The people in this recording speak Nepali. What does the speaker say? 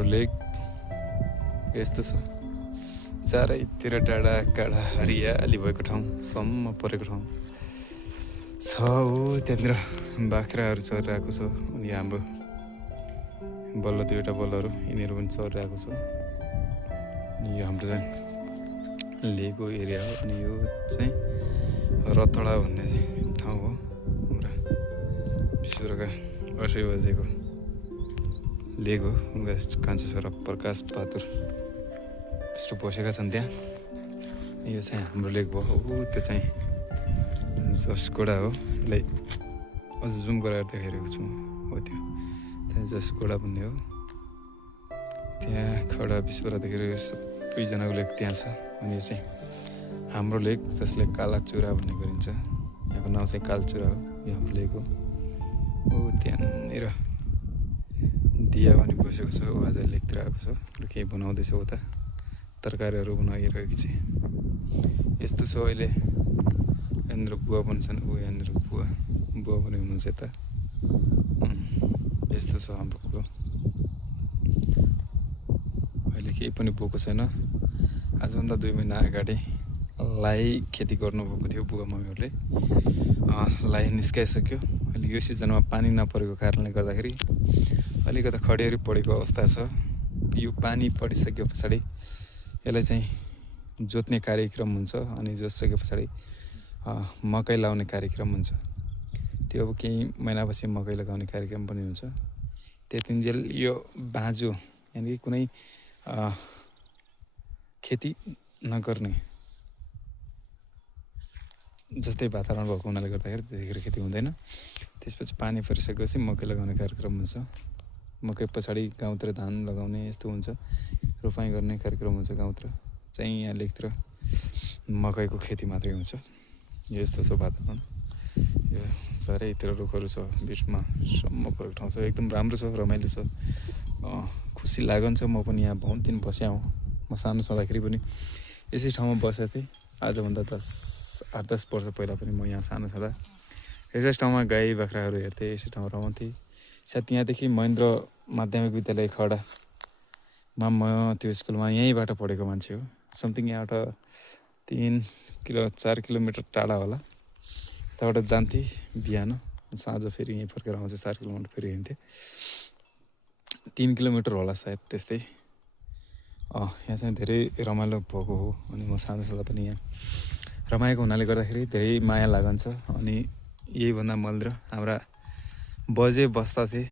हाम्रो लेक यस्तो छ। चारैतिर डाँडा काँडा हरियाली भएको ठाउँसम्म परेको ठाउँ छ। हो त्यहाँनिर बाख्राहरू चरिरहेको छ। अनि हाम्रो बल्ल दुईवटा बल्लहरू यिनीहरू पनि चरिरहेको छ। अनि यो हाम्रो चाहिँ लेकको एरिया हो। अनि यो चाहिँ रतडा भन्ने ठाउँ हो। हाम्रा विश्वका 8 बजेको लेक हो। कान्छो छोरा प्रकाश बहादुर त्यस्तो बसेका छन् त्यहाँ। यो चाहिँ हाम्रो लेक भयो। त्यो चाहिँ जसकोडा हो। यसलाई अझ जुम गराएर देखाइरहेको छु हो। त्यो त्यहाँ जसकोडा भन्ने हो। त्यहाँ खडा विश्वरा देखेर सबैजनाको लेक त्यहाँ छ। अनि यो चाहिँ हाम्रो लेक जसलाई काला चुरा भन्ने गरिन्छ। यहाँको नाउँ चाहिँ कालचुरा हो। यो हाम्रो लेक हो। त्यहाँनिर दिया पनि बसेको छ। ऊ आज लेकतिर आएको छ र केही बनाउँदैछ। उता तरकारीहरू बनाइरहेको छ। यस्तो छ अहिले। यहाँनिर बुवा पनि छन्। यहाँनिर बुवा पनि हुनुहुन्छ यता। यस्तो छ हाम्रो कुरो। अहिले केही पनि बोको छैन। आजभन्दा 2 महिना अगाडि लाई खेती गर्नुभएको थियो बुवा मम्मीहरूले। लाई निस्काइसक्यो। अहिले यो सिजनमा पानी नपरेको कारणले गर्दाखेरि अलिकति खडेरी परेको अवस्था छ। यो पानी परिसके पछाडि यसलाई चाहिँ जोत्ने कार्यक्रम हुन्छ। अनि जोतिसके पछाडि मकै लाउने कार्यक्रम हुन्छ। त्यो अब केही महिनापछि मकै लगाउने कार्यक्रम पनि हुन्छ। त्यतिन्जेल यो बाँझो यानि कुनै खेती नगर्ने जस्तै वातावरण भएको हुनाले गर्दाखेरि त्यतिखेर खेती हुँदैन। त्यसपछि पानी परिसकेपछि मकै लगाउने कार्यक्रम हुन्छ। मकै पछाडि गाउँतिर धान लगाउने यस्तो हुन्छ। रोपाइँ गर्ने कार्यक्रम हुन्छ। गाउँतिर चाहिँ यहाँ लेकतिर मकैको खेती मात्रै हुन्छ। यस्तो छ वातावरण। यो चारैतिर रुखहरू छ। बिचमा सम्म परेको ठाउँ छ। एकदम राम्रो छ। रमाइलो छ। खुसी लागन्छ। म पनि यहाँ बहुत दिन बस्या हुँ। म सानो छँदाखेरि पनि यसै ठाउँमा बसेको थिएँ। आजभन्दा 8-10 वर्ष पहिला पनि म यहाँ सानो छँदा यसै ठाउँमा गाई बाख्राहरू हेर्थेँ। यसै ठाउँमा रमाउँथेँ। सायद त्यहाँदेखि महेन्द्र माध्यमिक विद्यालय खडामा म त्यो स्कुलमा यहीँबाट पढेको मान्छे हो। समथिङ यहाँबाट 4 किलोमिटर टाढा होला। त्यहाँबाट जान्थेँ बिहान। साँझ फेरि यहीँ फर्केर आउँछ। 4 किलोमिटर फेरि हिँड्थेँ। 3 किलोमिटर होला सायद त्यस्तै। यहाँ चाहिँ धेरै रमाइलो भएको हो। अनि म सानो छँदा पनि यहाँ रमाएको हुनाले गर्दाखेरि धेरै माया लागन्छ। अनि यही भन्दा मन्दिर हाम्रा बजे बस्दा थिए।